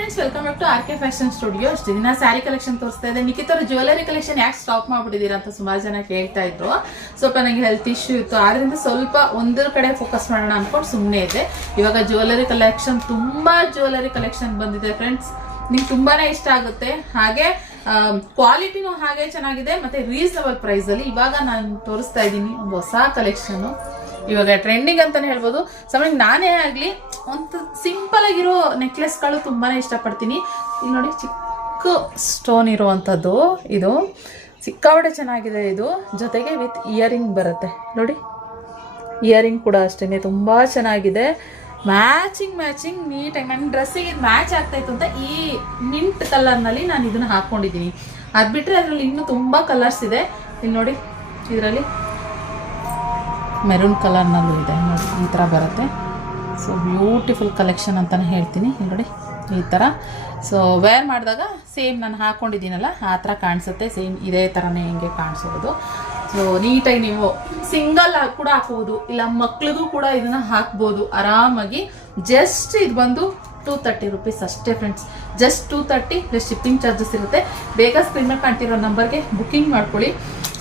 Friends, welcome back to RK fashion studio. ಅಷ್ಟು ದಿನ sari collection ತೋರಿಸ್ತಾ ಇದೆ. ನಿಖಿತವ್ರ ಜ್ಯುವೆಲರಿ ಕಲೆಕ್ಷನ್ ಯಾಕೆ ಸ್ಟಾಪ್ ಮಾಡ್ಬಿಟ್ಟಿದ್ದೀರಾ ಅಂತ ಸುಮಾರು ಜನ ಕೇಳ್ತಾ ಇದ್ರು. ಸ್ವಲ್ಪ ನನಗೆ ಹೆಲ್ತ್ ಇಶ್ಯೂ ಇತ್ತು, ಆದ್ರಿಂದ ಸ್ವಲ್ಪ ಒಂದ್ರ ಕಡೆ ಫೋಕಸ್ ಮಾಡೋಣ ಅನ್ಕೊಂಡು ಸುಮ್ಮನೆ ಇದೆ. ಇವಾಗ ಜ್ಯುವೆಲರಿ ಕಲೆಕ್ಷನ್, ತುಂಬಾ ಜ್ಯುವೆಲರಿ ಕಲೆಕ್ಷನ್ ಬಂದಿದೆ ಫ್ರೆಂಡ್ಸ್. ನಿಮ್ಗೆ ತುಂಬಾನೇ ಇಷ್ಟ ಆಗುತ್ತೆ. ಹಾಗೆ ಕ್ವಾಲಿಟಿನೂ ಹಾಗೆ ಚೆನ್ನಾಗಿದೆ, ಮತ್ತೆ ರೀಸನಬಲ್ ಪ್ರೈಸ್ ಅಲ್ಲಿ ಇವಾಗ ನಾನು ತೋರಿಸ್ತಾ ಇದ್ದೀನಿ ಒಂದು ಹೊಸ ಕಲೆಕ್ಷನ್. ಇವಾಗ ಟ್ರೆಂಡಿಂಗ್ ಅಂತಾನೆ ಹೇಳ್ಬೋದು. ಸಮಯ ನಾನೇ ಆಗ್ಲಿ ಒಂದು ಸಿಂಪಲ್ ಆಗಿರೋ ನೆಕ್ಲೆಸ್ಗಳು ತುಂಬಾನೇ ಇಷ್ಟಪಡ್ತೀನಿ. ಇಲ್ಲಿ ನೋಡಿ, ಚಿಕ್ಕ ಸ್ಟೋನ್ ಇರುವಂಥದ್ದು ಇದು ಸಿಕ್ಕಾಪಟ್ಟೆ ಚೆನ್ನಾಗಿದೆ. ಇದು ಜೊತೆಗೆ ವಿತ್ ಇಯರಿಂಗ್ ಬರುತ್ತೆ ನೋಡಿ. ಇಯರಿಂಗ್ ಕೂಡ ಅಷ್ಟೇ ತುಂಬಾ ಚೆನ್ನಾಗಿದೆ. ಮ್ಯಾಚಿಂಗ್ ನೀಟಾಗಿ ನನ್ನ ಡ್ರೆಸ್ಸಿಗೆ ಇದು ಮ್ಯಾಚ್ ಆಗ್ತಾ ಇತ್ತು ಅಂತ ಈ ಮಿಂಟ್ ಕಲರ್ನಲ್ಲಿ ನಾನು ಇದನ್ನ ಹಾಕೊಂಡಿದ್ದೀನಿ. ಅದು ಬಿಟ್ಟರೆ ಅದರಲ್ಲಿ ಇನ್ನೂ ತುಂಬ ಕಲರ್ಸ್ ಇದೆ. ಇಲ್ಲಿ ನೋಡಿ, ಇದರಲ್ಲಿ ಮೆರೂನ್ ಕಲರ್ನಲ್ಲೂ ಇದೆ ನೋಡಿ, ಈ ಥರ ಬರುತ್ತೆ. ಸೊ ಬ್ಯೂಟಿಫುಲ್ ಕಲೆಕ್ಷನ್ ಅಂತಲೇ ಹೇಳ್ತೀನಿ. ಇಲ್ಲಿ ನೋಡಿ, ಈ ಥರ. ಸೊ ವೇರ್ ಮಾಡಿದಾಗ ಸೇಮ್ ನಾನು ಹಾಕ್ಕೊಂಡಿದ್ದೀನಲ್ಲ ಆ ಥರ ಕಾಣಿಸುತ್ತೆ. ಸೇಮ್ ಇದೇ ಥರನೇ ಹಿಂಗೆ ಕಾಣಿಸೋದು. ಸೊ ನೀಟಾಗಿ ನೀವು ಸಿಂಗಲ್ ಕೂಡ ಹಾಕ್ಬೋದು, ಇಲ್ಲ ಮಕ್ಳಿಗೂ ಕೂಡ ಇದನ್ನು ಹಾಕ್ಬೋದು ಆರಾಮಾಗಿ. ಜಸ್ಟ್ ಇದು ಬಂದು 230 ರುಪೀಸ್ ಅಷ್ಟೇ friends. Just 230 plus shipping charges ಇರುತ್ತೆ. ಬೇಗ ಸ್ಕ್ರೀನ್ ಮೇಲೆ ಕಾಣ್ತಿರೋ ನಂಬರ್ಗೆ ಬುಕ್ಕಿಂಗ್ ಮಾಡ್ಕೊಳ್ಳಿ.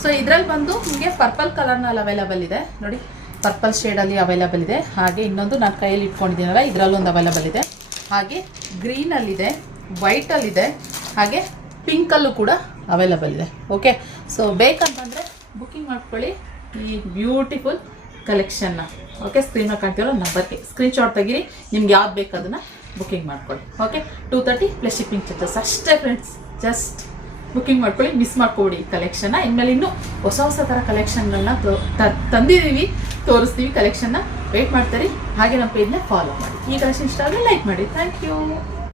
ಸೊ ಇದರಲ್ಲಿ ಬಂದು ನಿಮಗೆ ಪರ್ಪಲ್ ಕಲರ್ನಲ್ಲಿ ಅವೈಲಬಲ್ ಇದೆ ನೋಡಿ, ಪರ್ಪಲ್ ಶೇಡಲ್ಲಿ ಅವೈಲಬಲ್ ಇದೆ. ಹಾಗೆ ಇನ್ನೊಂದು ನಾನು ಕೈಯಲ್ಲಿ ಇಟ್ಕೊಂಡಿದ್ದೀನಲ್ಲ, ಇದರಲ್ಲೊಂದು ಅವೈಲಬಲ್ ಇದೆ. ಹಾಗೆ ಗ್ರೀನಲ್ಲಿದೆ, ವೈಟಲ್ಲಿದೆ, ಹಾಗೆ ಪಿಂಕಲ್ಲೂ ಕೂಡ ಅವೈಲಬಲ್ ಇದೆ. ಓಕೆ, ಸೊ ಬೇಕಂತಂದರೆ ಬುಕ್ಕಿಂಗ್ ಮಾಡ್ಕೊಳ್ಳಿ ಈ ಬ್ಯೂಟಿಫುಲ್ ಕಲೆಕ್ಷನ್ನ. ಓಕೆ, ಸ್ಕ್ರೀನ್ ಮೇಲೆ ಕಾಣ್ತಿರೋ ನಂಬರ್ಗೆ ಸ್ಕ್ರೀನ್ಶಾಟ್ ತೆಗೀರಿ. ನಿಮ್ಗೆ ಯಾವ್ದು ಬೇಕು ಅದನ್ನು ಬುಕ್ಕಿಂಗ್ ಮಾಡ್ಕೊಳ್ಳಿ. ಓಕೆ, 230 ಪ್ಲಸ್ ಶಿಪ್ಪಿಂಗ್ ಚಾರ್ಜಸ್ ಅಷ್ಟೇ ಫ್ರೆಂಡ್ಸ್. ಜಸ್ಟ್ ಬುಕ್ಕಿಂಗ್ ಮಾಡ್ಕೊಳ್ಳಿ, ಮಿಸ್ ಮಾಡ್ಕೊಬಿಡಿ ಈ ಕಲೆಕ್ಷನ್ನ. ಇನ್ಮೇಲೆ ಇನ್ನೂ ಹೊಸ ಥರ ಕಲೆಕ್ಷನ್ಗಳನ್ನ ತಂದಿದ್ದೀವಿ, ತೋರಿಸ್ತೀವಿ ಕಲೆಕ್ಷನ್ನ. ವೆಯ್ಟ್ ಮಾಡ್ತಾರೆ. ಹಾಗೆ ನಮ್ಮ ಪೇಜ್ನ ಫಾಲೋ ಮಾಡಿ. ಈ ಕಲೆಕ್ಷನ್ ಇಷ್ಟ ಆದರೆ ಲೈಕ್ ಮಾಡಿ. Thank you.